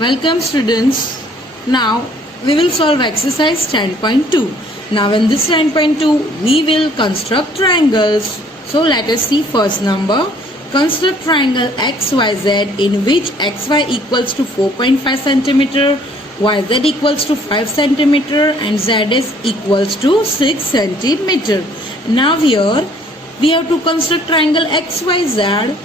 Welcome students. Now we will solve exercise 10.2. Now in this 10.2 we will construct triangles. So let us see first number. Construct triangle XYZ in which XY equals to 4.5 cm, YZ equals to 5 cm and ZS equals to 6 cm. Now here we have to construct triangle XYZ.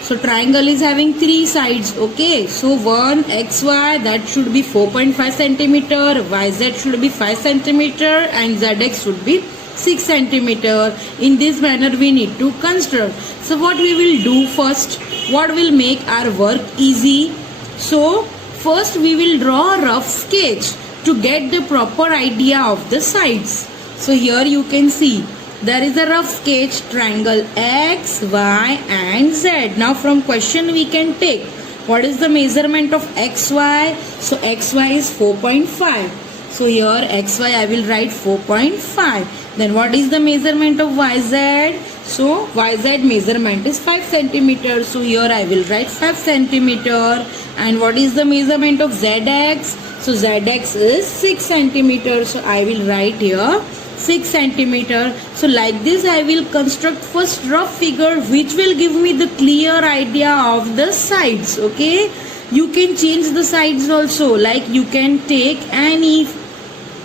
So triangle is having three sides, okay. So one XY, that should be 4.5 centimeter, YZ should be 5 centimeter and ZX should be 6 centimeter. In this manner we need to construct. So what we will do first, what will make our work easy? So first we will draw a rough sketch to get the proper idea of the sides. So here you can see there is a rough sketch triangle X, Y and Z. Now from question we can take what is the measurement of XY. So XY is 4.5. So here XY I will write 4.5. Then what is the measurement of YZ? So YZ measurement is 5 centimeter. So here I will write 5 centimeter. And what is the measurement of ZX? So ZX is 6 centimeter. So I will write here 6 centimeter. So like this I will construct first rough figure which will give me the clear idea of the sides, okay. You can change the sides also, like you can take any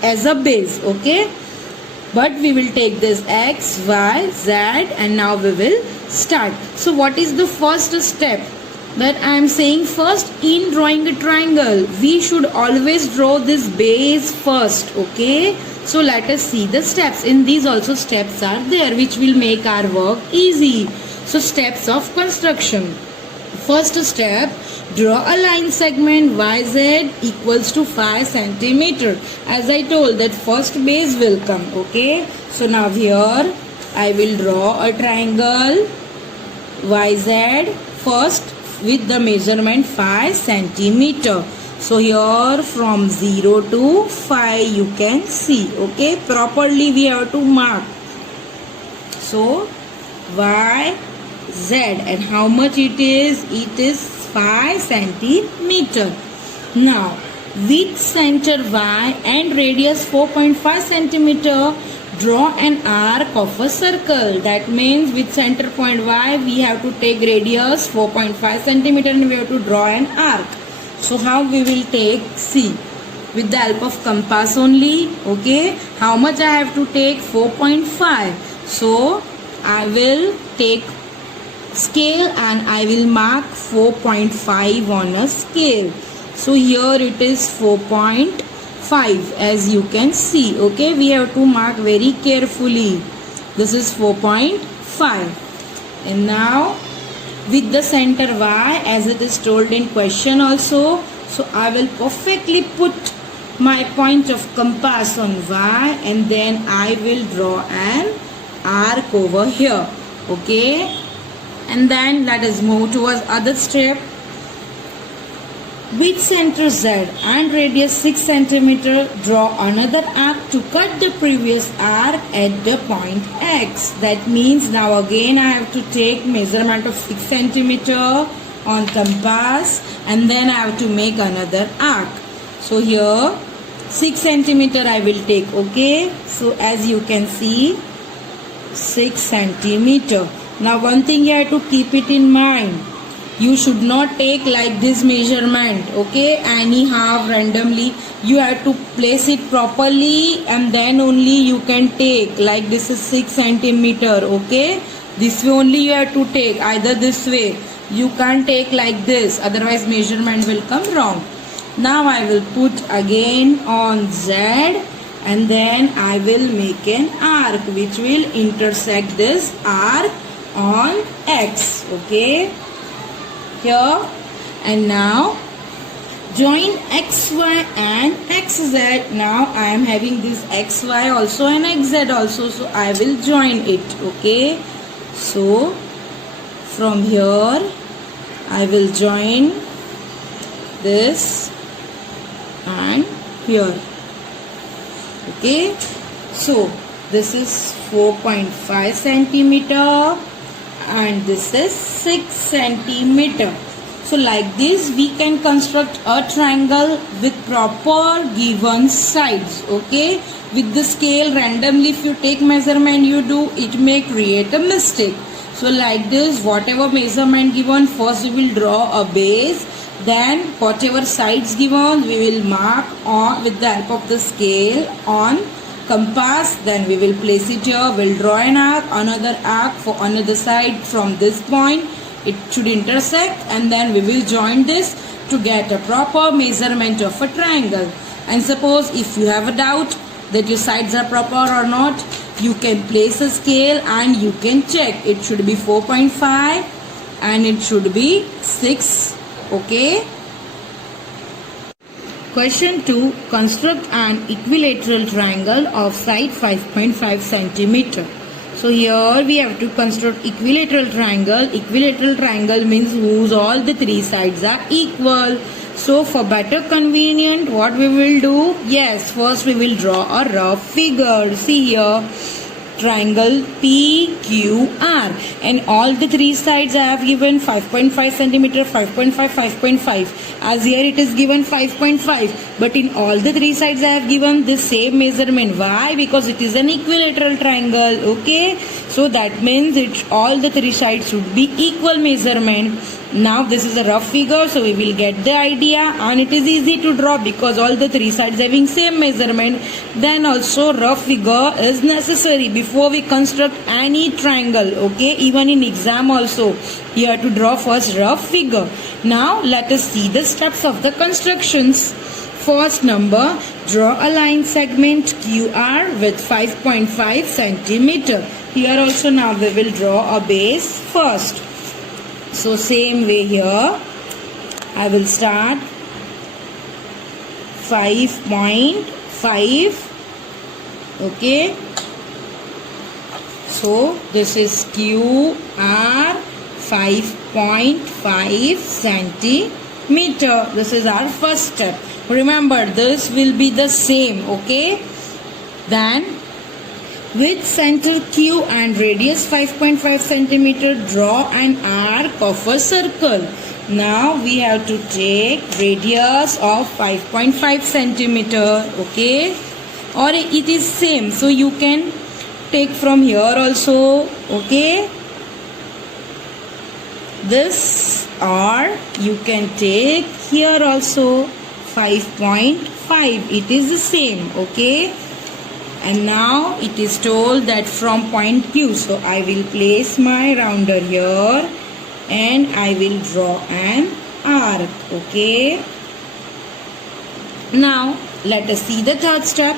as a base, okay. But we will take this X, Y, Z and now we will start. So what is the first step that I am saying? First, in drawing a triangle we should always draw this base first, okay. So let us see the steps. In these also steps are there which will make our work easy. So steps of construction. First step, draw a line segment YZ equals to 5 centimeter. As I told that first base will come, okay. So now here I will draw a triangle YZ first with the measurement 5 centimeter. So here from 0 to 5 you can see, okay. Properly we have to mark. So Y, Z and how much it is? It is 5 centimeter. Now with center Y and radius 4.5 centimeter, draw an arc of a circle. That means with center point Y we have to take radius 4.5 centimeter and we have to draw an arc. So how we will take? See, with the help of compass only, okay. How much I have to take? 4.5. So I will take scale and I will mark 4.5 on a scale. So here it is 4.5 as you can see, okay. We have to mark very carefully. This is 4.5. And now with the center Y as it is told in question also, so I will perfectly put my point of compass on Y and then I will draw an arc over here, okay. And then let us move towards other step. With center Z and radius 6 centimeter, draw another arc to cut the previous arc at the point X. That means now again I have to take measurement of 6 centimeter on compass and then I have to make another arc. So here 6 centimeter I will take, okay. So as you can see 6 centimeter. Now one thing you have to keep it in mind. You should not take like this measurement, okay, anyhow randomly. You have to place it properly and then only you can take. Like this is 6 centimeter, okay. This way only you have to take, either this way. You can't take like this, otherwise measurement will come wrong. Now I will put again on Z and then I will make an arc which will intersect this arc on X, okay. Here and now join XY and XZ. Now I am having this XY also and XZ also, so I will join it, okay. So from here I will join this and here, okay. So this is 4.5 centimeter and this is 6 centimeter. So like this we can construct a triangle with proper given sides. Okay, with the scale randomly if you take measurement you do, it may create a mistake. So like this, whatever measurement given, first we will draw a base, then whatever sides given we will mark on with the help of the scale on compass. Then we will place it here, we'll draw an arc, another arc for another side from this point. It should intersect, and then we will join this to get a proper measurement of a triangle. And suppose if you have a doubt that your sides are proper or not, you can place a scale and you can check. It should be 4.5 and it should be 6. Okay. Question 2. Construct an equilateral triangle of side 5.5 centimeter. So here we have to construct equilateral triangle. Equilateral triangle means whose all the three sides are equal. So for better convenient, what we will do? Yes, first we will draw a rough figure. See here, triangle PQR, and all the three sides I have given 5.5 centimeter, 5.5, 5.5. As here it is given 5.5, but in all the three sides I have given the same measurement. Why? Because it is an equilateral triangle. Okay, so that means all the three sides should be equal measurement. Now this is a rough figure, so we will get the idea, and it is easy to draw because all the three sides having same measurement. Then also rough figure is necessary before we construct any triangle. Okay, even in exam also you have to draw first rough figure. Now let us see the steps of the constructions. First number, draw a line segment QR with 5.5 centimeter. Here also now we will draw a base first. So same way here, I will start 5.5. Okay. So this is QR 5.5 centimeter. This is our first step. Remember, this will be the same. Okay. Then with center Q and radius 5.5 centimeter, draw an arc of a circle. Now we have to take radius of 5.5 centimeter. Okay, or it is same, so you can take from here also. Okay, this, or you can take here also 5.5. It is the same. Okay. And now it is told that from point Q. So I will place my rounder here and I will draw an arc. Okay. Now let us see the third step.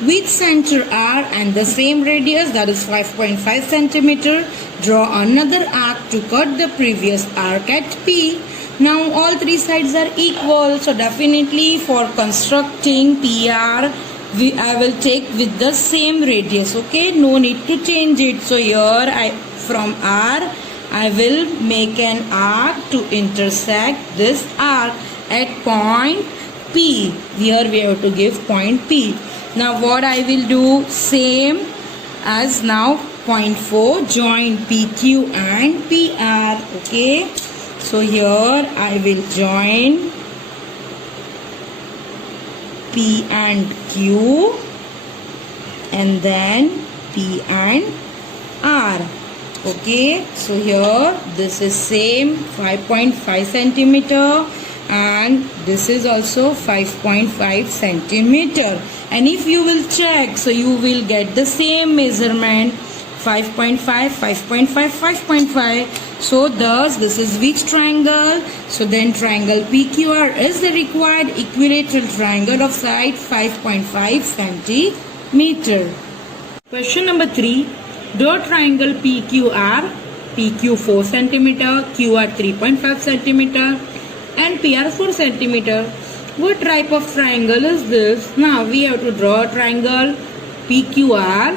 With center R and the same radius, that is 5.5 centimeter, draw another arc to cut the previous arc at P. Now all three sides are equal. So definitely for constructing PR, I will take with the same radius. Okay, no need to change it. So here from R I will make an arc to intersect this arc at point P. Here we have to give point P. Now what I will do, same as now point 4, join PQ and PR. Okay, so here I will join P and Q and then P and R. Okay, so here this is same 5.5 centimeter and this is also 5.5 centimeter, and if you will check, so you will get the same measurement 5.5, 5.5, 5.5. So thus this is which triangle? So then triangle PQR is the required equilateral triangle of side 5.5 centimeter. Question number 3. Draw triangle PQR, PQ 4 centimeter, QR 3.5 centimeter and PR 4 centimeter. What type of triangle is this? Now we have to draw a triangle PQR.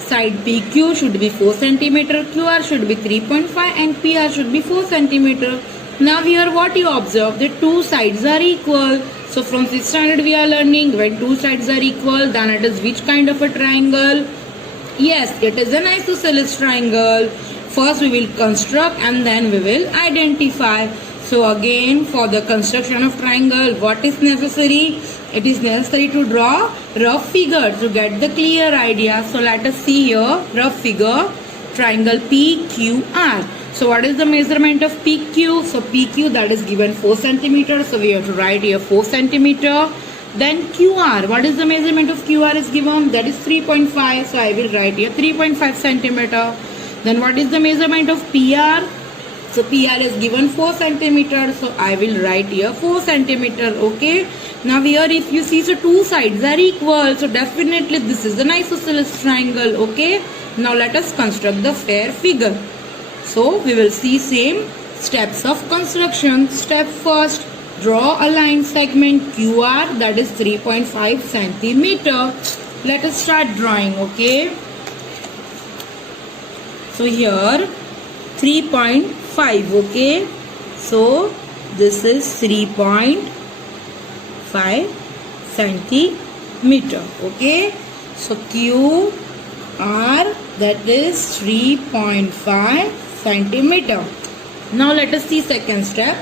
Side PQ should be 4 centimeter, QR should be 3.5 and PR should be 4 centimeter. Now here what you observe, the two sides are equal. So from 6th standard we are learning when two sides are equal, then it is which kind of a triangle? Yes, it is an isosceles triangle. First we will construct and then we will identify. So again, for the construction of triangle, what is necessary? It is necessary to draw rough figure to get the clear idea. So let us see here rough figure triangle PQR. So what is the measurement of PQ? So PQ, that is given 4 centimeters. So we have to write here 4 centimeter. Then QR, what is the measurement of QR is given? That is 3.5. So I will write here 3.5 centimeter. Then what is the measurement of PR? So PR is given 4 centimeters. So I will write here 4 centimeter. Okay. Now here if you see, so two sides are equal. So definitely this is an isosceles triangle. Okay. Now let us construct the fair figure. So we will see same steps of construction. Step first, draw a line segment QR, that is 3.5 centimeter. Let us start drawing. Okay. So here 3.5. Okay. So this is 3.5 centimeter. Okay. So QR, that is 3.5 centimeter. Now let us see second step.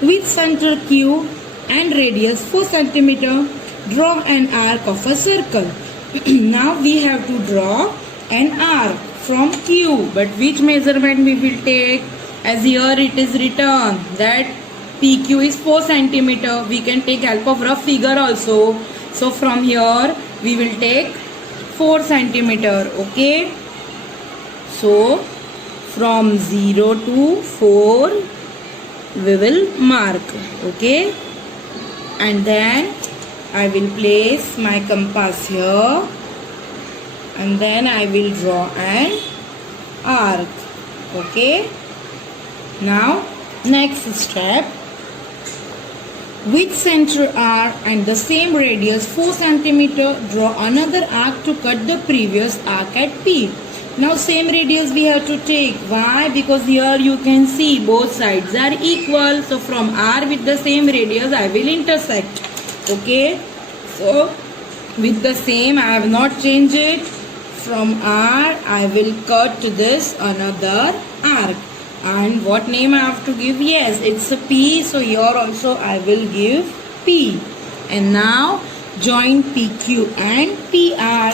With center Q and radius 4 centimeter, draw an arc of a circle. Now we have to draw an arc from Q, but which measurement we will take? As here it is written that PQ is 4 centimeter. We can take help of rough figure also. So from here we will take 4 centimeter. Okay. So from 0 to 4 we will mark. Okay. And then I will place my compass here. And then I will draw an arc. Okay. Now next step. With center R and the same radius 4 centimeter, draw another arc to cut the previous arc at P. Now same radius we have to take. Why? Because here you can see both sides are equal. So from R with the same radius I will intersect. Okay. So with the same, I have not changed it. From R I will cut this another arc. And what name I have to give? Yes, it's a P. So here also I will give P. And now join PQ and PR.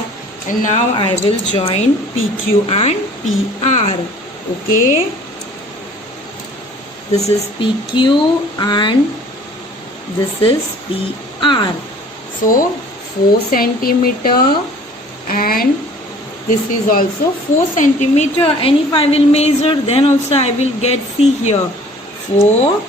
And now I will join PQ and PR. Okay. This is PQ and this is PR. So 4 centimeter and this is also 4 centimeter. And if I will measure, then also I will get, see here, 4.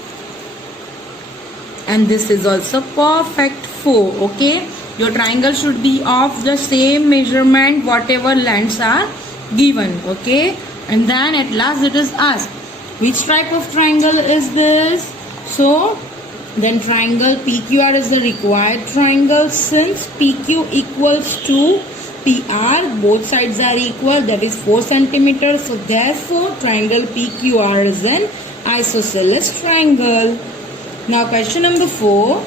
And this is also perfect 4. Okay. Your triangle should be of the same measurement, whatever lengths are given. Okay. And then at last it is asked, which type of triangle is this? So then triangle PQR is the required triangle. Since PQ equals to PR, both sides are equal, that is 4 centimeters. So therefore triangle PQR is an isosceles triangle. Now question number 4.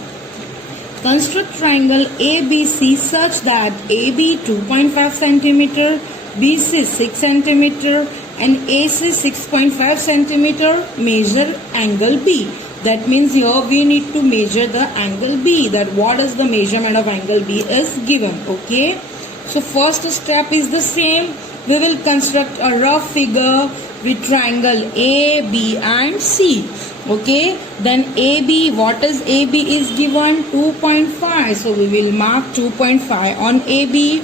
Construct triangle ABC such that AB 2.5 centimeter, BC 6 centimeter and AC 6.5 centimeter. Measure angle B. That means here we need to measure the angle B. That what is the measurement of angle B is given. Okay. So first step is the same. We will construct a rough figure with triangle A, B and C. Okay. Then AB, what is AB is given? 2.5. So we will mark 2.5 on AB.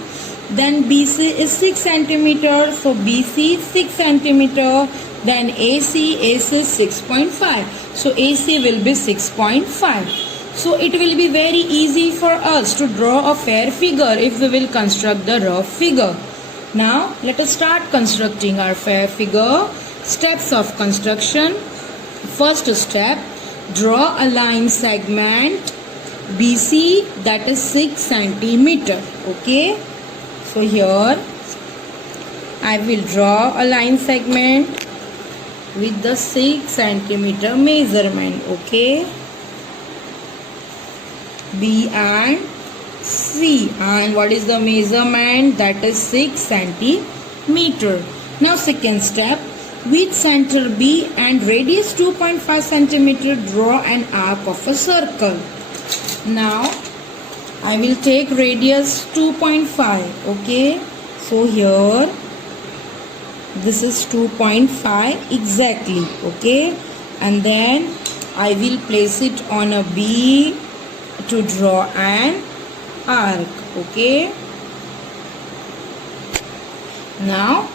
Then BC is 6 centimeter. So BC 6 centimeter. Then AC is 6.5. So AC will be 6.5. So it will be very easy for us to draw a fair figure if we will construct the rough figure. Now let us start constructing our fair figure. Steps of construction. First step, draw a line segment BC, that is 6 centimeter. Okay. So here I will draw a line segment with the 6 centimeter measurement. Okay. B and C, and what is the measurement? That is 6 centimeter. Now second step, with center B and radius 2.5 centimeter, draw an arc of a circle. Now I will take radius 2.5. Okay, so here this is 2.5 exactly. Okay, and then I will place it on a B to draw an arc. Okay, now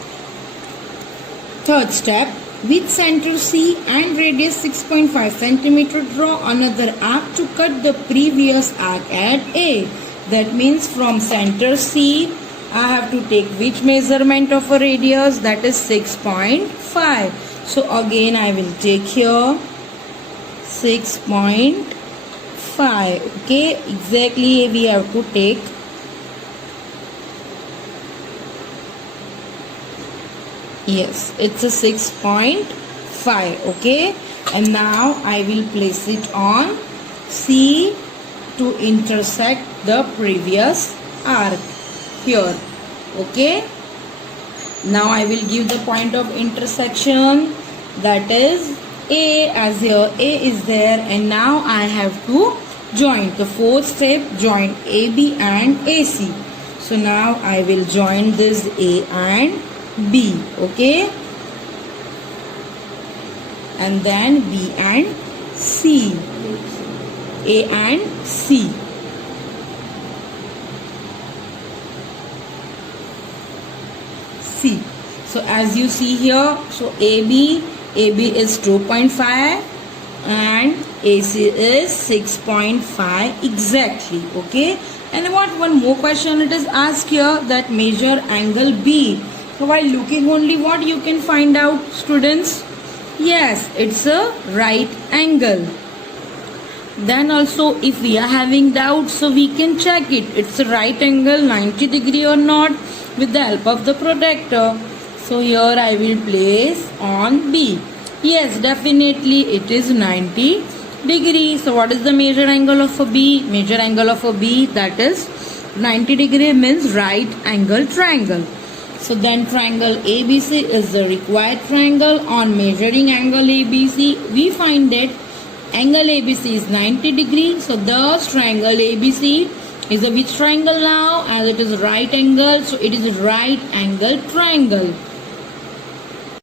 third step, with center C and radius 6.5 centimeter, draw another arc to cut the previous arc at A. That means from center C I have to take which measurement of a radius, that is 6.5. So again I will take here 6.5. Okay, exactly we have to take. Yes, it's a 6.5. Okay, and now I will place it on C to intersect the previous arc here. Okay, now I will give the point of intersection, that is A, as here A is there, and now I have to join. The fourth step, join AB and AC. So now I will join this A and B. Okay, and then B and C, A and C. C. So as you see here, so AB is 2.5 and AC is 6.5 exactly. Okay, and one more question it is asked here, that measure angle B. So while looking only, what you can find out, students? Yes, it's a right angle. Then also if we are having doubts, so we can check it. It's a right angle 90 degree or not with the help of the protractor. So here I will place on B. Yes, definitely it is 90 degree. So what is the measure angle of a B? Measure angle of a B, that is 90 degree, means right angle triangle. So then triangle ABC is the required triangle. On measuring angle ABC, we find that angle ABC is 90 degree. So thus triangle ABC is a which triangle now? As it is right angle, so it is a right angle triangle.